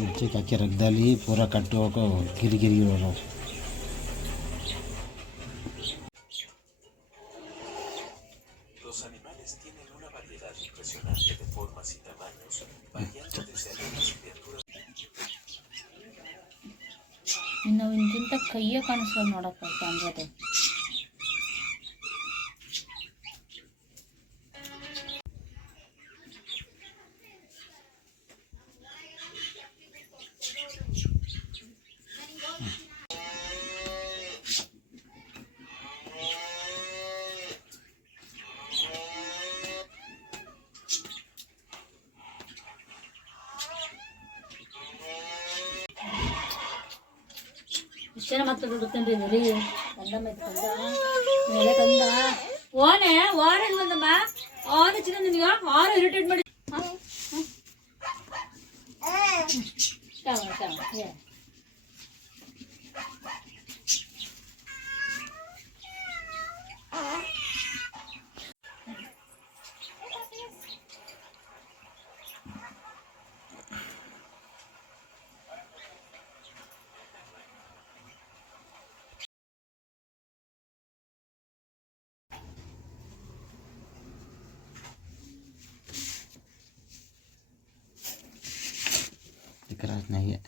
मिर्ची काके रख डाली पूरा कट्टो को गिर गिर हो रहा Los animales tienen una variedad impresionante de formas y tamaños, variando desde algunas criaturas. ಇನ್ನು ಇಂತಿಂತ ಕೈಯೇ ಕಾಣಿಸ್ತಾವ ನೋಡಕ್ಕ ಅಂದ್ರೆ ಇಷ್ಟೇನ ಮತ್ತೆ ಬಿಡುತ್ತೇನ್ರಿ ಇದು ರೀ ಕಂದಮ್ಮ ಐತೆ ಕಂದ ಮೇಲೆ ಕಂದ ಓನೆ ಓನೆ ಬಂದಮ್ಮ ಆರು ಚಿನ್ನ ನಿನಗ ಆರು ಇರಿಟೇಟ್ ಮಾಡಿ इकरार नहीं है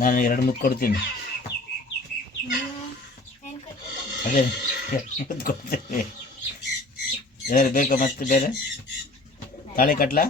ನಾನು ಎರಡು ಮುತ್ತು ಕೊಡ್ತೀನಿ ಅದೇ ಮುತ್ತು ಕೊಡ್ತೀನಿ ಬೇರೆ ಬೇಕಾ ಮತ್ತೆ ಬೇರೆ ತಾಳಿ ಕಟ್ಲಾ